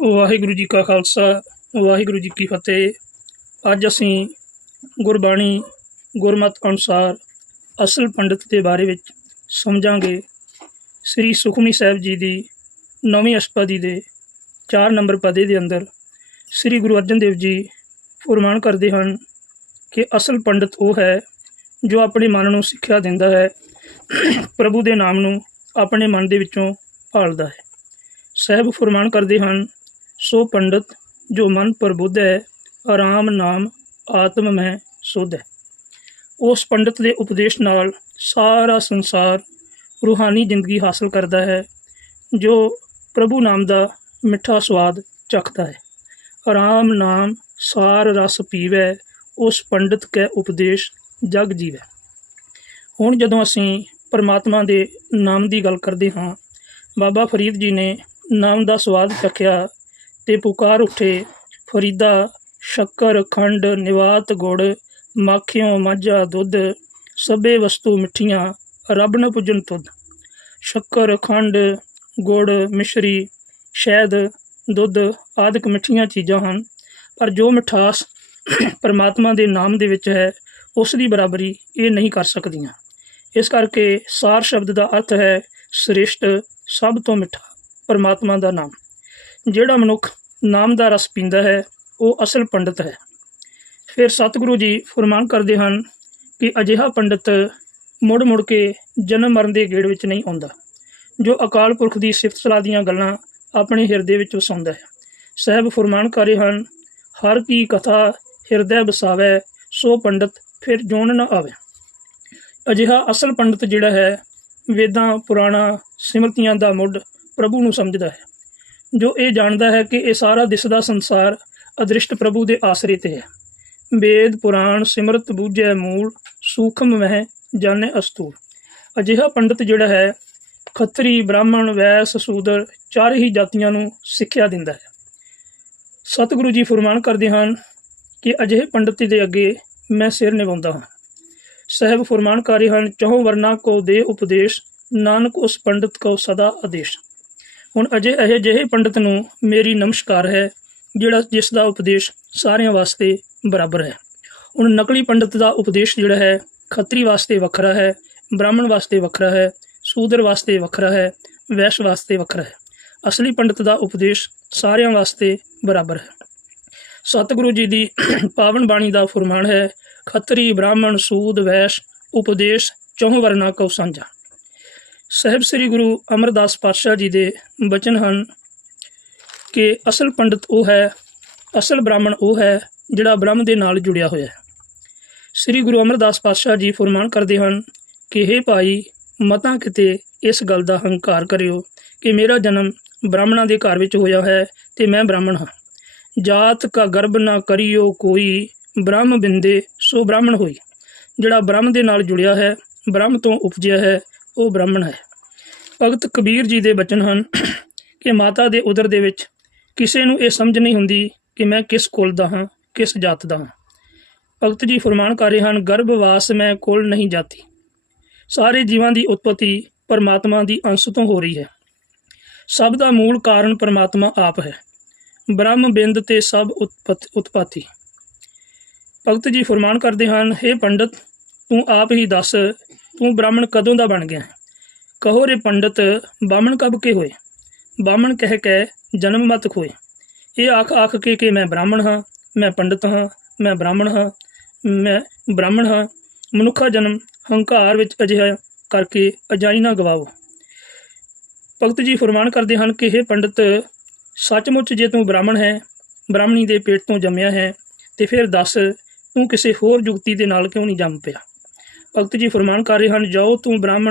ਵਾਹਿਗੁਰੂ ਜੀ ਕਾ ਖਾਲਸਾ, ਵਾਹਿਗੁਰੂ ਜੀ ਕੀ ਫਤਿਹ। ਅੱਜ ਅਸੀਂ ਗੁਰਬਾਣੀ ਗੁਰਮਤ ਅਨੁਸਾਰ ਅਸਲ ਪੰਡਤ ਦੇ ਬਾਰੇ ਵਿੱਚ ਸਮਝਾਂਗੇ। ਸ੍ਰੀ ਸੁਖਮਨੀ ਸਾਹਿਬ ਜੀ ਦੀ ਨੌਵੀਂ ਅਸ਼ਟਪਦੀ ਦੇ 4 ਨੰਬਰ ਪਦੇ ਦੇ ਅੰਦਰ ਸ੍ਰੀ ਗੁਰੂ ਅਰਜਨ ਦੇਵ ਜੀ ਫੁਰਮਾਨ ਕਰਦੇ ਹਨ ਕਿ ਅਸਲ ਪੰਡਤ ਉਹ ਹੈ ਜੋ ਆਪਣੇ ਮਨ ਨੂੰ ਸਿੱਖਿਆ ਦਿੰਦਾ ਹੈ, ਪ੍ਰਭੂ ਦੇ ਨਾਮ ਨੂੰ ਆਪਣੇ ਮਨ ਦੇ ਵਿੱਚੋਂ ਭਾਲਦਾ ਹੈ। ਸਹਿਬ ਫੁਰਮਾਨ ਕਰਦੇ ਹਨ ਸੋ ਪੰਡਤ, ਜੋ ਮਨ ਪ੍ਰਬੁੱਧ ਹੈ, ਆਰਾਮ ਨਾਮ ਆਤਮ ਮੈਂ ਸੁਧ ਹੈ। ਉਸ ਪੰਡਤ ਦੇ ਉਪਦੇਸ਼ ਨਾਲ ਸਾਰਾ ਸੰਸਾਰ ਰੂਹਾਨੀ ਜ਼ਿੰਦਗੀ ਹਾਸਲ ਕਰਦਾ ਹੈ, ਜੋ ਪ੍ਰਭੂ ਨਾਮ ਦਾ ਮਿੱਠਾ ਸਵਾਦ ਚੱਖਦਾ ਹੈ। ਆਰਾਮ ਨਾਮ ਸਾਰ ਰਸ ਪੀਵੈ, ਉਸ ਪੰਡਤ ਕੈ ਉਪਦੇਸ਼ ਜਗ ਜੀਵੈ। ਹੁਣ ਜਦੋਂ ਅਸੀਂ ਪਰਮਾਤਮਾ ਦੇ ਨਾਮ ਦੀ ਗੱਲ ਕਰਦੇ ਹਾਂ, ਬਾਬਾ ਫਰੀਦ ਜੀ ਨੇ ਨਾਮ ਦਾ ਸਵਾਦ ਚੱਖਿਆ ਤੇ ਪੁਕਾਰ ਉੱਠੇ। ਫਰੀਦਾ, ਸ਼ੱਕਰ, ਖੰਡ, ਨਿਵਾਤ, ਗੁੜ, ਮਾਖਿਓ, ਮਾਝਾ, ਦੁੱਧ, ਸਭੇ ਵਸਤੂ ਮਿੱਠੀਆਂ, ਰੱਬ ਨ ਪੁੱਜਨ ਤੁਧ। ਸ਼ੱਕਰ, ਖੰਡ, ਗੁੜ, ਮਿਸ਼ਰੀ, ਸ਼ਹਿਦ, ਦੁੱਧ ਆਦਿਕ ਮਿੱਠੀਆਂ ਚੀਜ਼ਾਂ ਹਨ। ਪਰ ਜੋ ਮਿਠਾਸ ਪਰਮਾਤਮਾ ਦੇ ਨਾਮ ਦੇ ਵਿੱਚ ਹੈ, ਉਸ ਦੀ ਬਰਾਬਰੀ ਇਹ ਨਹੀਂ ਕਰ ਸਕਦੀਆਂ। ਇਸ ਕਰਕੇ ਸਾਰ ਸ਼ਬਦ ਦਾ ਅਰਥ ਹੈ, ਸ੍ਰੇਸ਼ਟ ਸਭ ਤੋਂ ਮਿੱਠਾ ਪਰਮਾਤਮਾ ਦਾ ਨਾਮ। ਜਿਹੜਾ ਮਨੁੱਖ ਨਾਮ ਦਾ ਰਸ ਪੀਂਦਾ ਹੈ, ਉਹ ਅਸਲ ਪੰਡਤ ਹੈ। ਫਿਰ ਸਤਿਗੁਰੂ ਜੀ ਫਰਮਾਨ ਕਰਦੇ ਹਨ ਕਿ ਅਜਿਹਾ ਪੰਡਤ ਮੁੜ ਮੁੜ ਕੇ ਜਨਮ ਮਰਨ ਦੇ ਗੇੜ ਵਿੱਚ ਨਹੀਂ ਆਉਂਦਾ, ਜੋ ਅਕਾਲ ਪੁਰਖ ਦੀ ਸਿਫਤ ਸਲਾਹ ਦੀਆਂ ਗੱਲਾਂ ਆਪਣੇ ਹਿਰਦੇ ਵਿੱਚ ਵਸਾਉਂਦਾ ਹੈ। ਸਹਿਬ ਫਰਮਾਨ ਕਰੇ ਹਨ, ਹਰ ਕੀ ਕਥਾ ਹਿਰਦੈ ਬਸਾਵੇ ਸੋ ਪੰਡਤ ਫਿਰ ਜੋਣ ਨਾ ਆਵੇ। ਅਜਿਹਾ ਅਸਲ ਪੰਡਤ ਜਿਹੜਾ ਹੈ, ਵੇਦਾਂ, ਪੁਰਾਣਾ, ਸਿਮਰਤੀਆਂ ਦਾ ਮੁੱਢ ਪ੍ਰਭੂ ਨੂੰ ਸਮਝਦਾ ਹੈ। ਜੋ ਇਹ ਜਾਣਦਾ ਹੈ ਕਿ ਇਹ ਸਾਰਾ ਦਿਸਦਾ ਸੰਸਾਰ ਅਦ੍ਰਿਸ਼ਟ ਪ੍ਰਭੂ ਦੇ ਆਸਰੇ ਤੇ ਹੈ। ਵੇਦ, ਪੁਰਾਣ, ਸਿਮਰਤ, ਬੂਝੈ, ਮੂਲ, ਸੂਖਮ ਮਹਿ ਜਾਣੇ ਅਸਤੂਰ ਅਜਿਹਾ ਪੰਡਤ ਜਿਹੜਾ ਹੈ, ਖੱਤਰੀ, ਬ੍ਰਾਹਮਣ, ਵੈਸ, ਸੂਦਰ, ਚਾਰ ਹੀ ਜਾਤੀਆਂ ਨੂੰ ਸਿੱਖਿਆ ਦਿੰਦਾ ਹੈ। ਸਤਿਗੁਰੂ ਜੀ ਫਰਮਾਨ ਕਰਦੇ ਹਨ ਕਿ ਅਜਿਹੇ ਪੰਡਤ ਦੇ ਅੱਗੇ ਮੈਂ ਸਿਰ ਨਿਵਾਉਂਦਾ ਹਾਂ। ਸਹਿਬ ਫਰਮਾਨ ਕਰ ਰਹੇ ਹਨ, ਚਹੁ ਵਰਨਾ ਕੋ ਦੇ ਉਪਦੇਸ਼, ਨਾਨਕ ਉਸ ਪੰਡਤ ਕੋ ਸਦਾ ਆਦੇਸ਼। ਹੁਣ ਅਜੇ ਇਹ ਜਿਹੇ ਪੰਡਤ ਨੂੰ ਮੇਰੀ ਨਮਸਕਾਰ ਹੈ, ਜਿਹੜਾ ਜਿਸ ਦਾ ਉਪਦੇਸ਼ ਸਾਰਿਆਂ ਵਾਸਤੇ ਬਰਾਬਰ ਹੈ। ਹੁਣ ਨਕਲੀ ਪੰਡਤ ਦਾ ਉਪਦੇਸ਼ ਜਿਹੜਾ ਹੈ, ਖੱਤਰੀ ਵਾਸਤੇ ਵੱਖਰਾ ਹੈ, ਬ੍ਰਾਹਮਣ ਵਾਸਤੇ ਵੱਖਰਾ ਹੈ, ਸੂਦਰ ਵਾਸਤੇ ਵੱਖਰਾ ਹੈ, ਵੈਸ਼ ਵਾਸਤੇ ਵੱਖਰਾ ਹੈ। ਅਸਲੀ ਪੰਡਤ ਦਾ ਉਪਦੇਸ਼ ਸਾਰਿਆਂ ਵਾਸਤੇ ਬਰਾਬਰ ਹੈ। ਸਤਿਗੁਰੂ ਜੀ ਦੀ ਪਾਵਨ ਬਾਣੀ ਦਾ ਫਰਮਾਨ ਹੈ, ਖੱਤਰੀ, ਬ੍ਰਾਹਮਣ, ਸੂਦ, ਵੈਸ਼, ਉਪਦੇਸ਼, ਚੌਹ ਵਰਨਾ ਕਉ ਸਾਂਝਾ। ਸਹਿਬ ਸ੍ਰੀ ਗੁਰੂ ਅਮਰਦਾਸ ਪਾਤਸ਼ਾਹ ਜੀ ਦੇ ਬਚਨ ਹਨ ਕਿ ਅਸਲ ਪੰਡਤ ਉਹ ਹੈ, ਅਸਲ ਬ੍ਰਾਹਮਣ ਉਹ ਹੈ ਜਿਹੜਾ ਬ੍ਰਹਮ ਦੇ ਨਾਲ ਜੁੜਿਆ ਹੋਇਆ ਹੈ। ਸ੍ਰੀ ਗੁਰੂ ਅਮਰਦਾਸ ਪਾਤਸ਼ਾਹ ਜੀ ਫਰਮਾਨ ਕਰਦੇ ਹਨ ਕਿ हे ਭਾਈ, ਮਤਾਂ ਕਿਤੇ ਇਸ ਗੱਲ ਦਾ ਹੰਕਾਰ ਕਰਿਓ ਕਿ ਮੇਰਾ ਜਨਮ ਬ੍ਰਾਹਮਣਾਂ ਦੇ ਘਰ ਵਿੱਚ ਹੋਇਆ ਹੈ ਤੇ ਮੈਂ ਬ੍ਰਾਹਮਣ ਹਾਂ। ਜਾਤ ਕਾ ਗਰਭ ਨਾ ਕਰਿਓ ਕੋਈ, ਬ੍ਰਹਮ ਬਿੰਦੇ ਸੋ ਬ੍ਰਾਹਮਣ ਹੋਈ। ਜਿਹੜਾ ਬ੍ਰਹਮ ਦੇ ਨਾਲ ਜੁੜਿਆ ਹੈ, ਬ੍ਰਹਮ ਤੋਂ ਉਪਜਿਆ ਹੈ ਉਹ ਬ੍ਰਾਹਮਣ ਹੈ। ਭਗਤ ਕਬੀਰ ਜੀ ਦੇ ਬਚਨ ਹਨ ਕਿ ਮਾਤਾ ਦੇ ਉਦਰ ਦੇ ਵਿੱਚ ਕਿਸੇ ਨੂੰ ਇਹ ਸਮਝ ਨਹੀਂ ਹੁੰਦੀ ਕਿ ਮੈਂ ਕਿਸ ਕੁਲ ਦਾ ਹਾਂ, ਕਿਸ ਜਾਤ ਦਾ ਹਾਂ। ਭਗਤ ਜੀ ਫਰਮਾਨ ਕਰ ਰਹੇ ਹਨ, ਗਰਭਵਾਸ ਮੈਂ ਕੁਲ ਨਹੀਂ ਜਾਤੀ। ਸਾਰੇ ਜੀਵਾਂ ਦੀ ਉਤਪਤੀ ਪਰਮਾਤਮਾ ਦੀ ਅੰਸ਼ ਤੋਂ ਹੋ ਰਹੀ ਹੈ। ਸਭ ਦਾ ਮੂਲ ਕਾਰਨ ਪਰਮਾਤਮਾ ਆਪ ਹੈ। ਬ੍ਰਹਮ ਬਿੰਦ ਤੇ ਸਭ ਉਤਪਤ, ਉਤਪਾਤੀ। ਭਗਤ ਜੀ ਫਰਮਾਨ ਕਰਦੇ ਹਨ हे ਪੰਡਤ, ਤੂੰ ਆਪ ਹੀ ਦੱਸ ਤੂੰ ਬ੍ਰਾਹਮਣ ਕਦੋਂ ਦਾ ਬਣ ਗਿਆ? ਕਹੋ ਰੇ ਪੰਡਤ, ਬਾਹਮਣ ਕਬ ਕੇ ਹੋਏ? ਬਾਹਮਣ ਕਹਿ ਕੇ ਜਨਮ ਮਤ ਖੋਏ। ਇਹ ਆਖ ਆਖ ਕੇ ਕਿ ਮੈਂ ਬ੍ਰਾਹਮਣ ਹਾਂ, ਮੈਂ ਪੰਡਤ ਹਾਂ, ਮੈਂ ਬ੍ਰਾਹਮਣ ਹਾਂ, ਮੈਂ ਬ੍ਰਾਹਮਣ ਹਾਂ। ਮਨੁੱਖਾ ਜਨਮ ਹੰਕਾਰ ਵਿੱਚ ਅਜਿਹਾ ਕਰਕੇ ਅਜਾਈ ਨਾ ਗਵਾਓ। ਭਗਤ ਜੀ ਫਰਮਾਨ ਕਰਦੇ ਹਨ ਕਿ ਇਹ ਪੰਡਤ, ਸੱਚਮੁੱਚ ਜੇ ਤੂੰ ਬ੍ਰਾਹਮਣ ਹੈ, ਬ੍ਰਾਹਮਣੀ ਦੇ ਪੇਟ ਤੋਂ ਜੰਮਿਆ ਹੈ, ਤੇ ਫਿਰ ਦੱਸ, ਤੂੰ ਕਿਸੇ ਹੋਰ ਜੁਗਤੀ ਦੇ ਨਾਲ ਕਿਉਂ ਨਹੀਂ ਜੰਮ ਪਿਆ? ਭਗਤ ਜੀ ਫਰਮਾਨ ਕਰ ਰਹੇ ਹਨ ਜਾਓ ਤੂੰ ਬ੍ਰਾਹਮਣ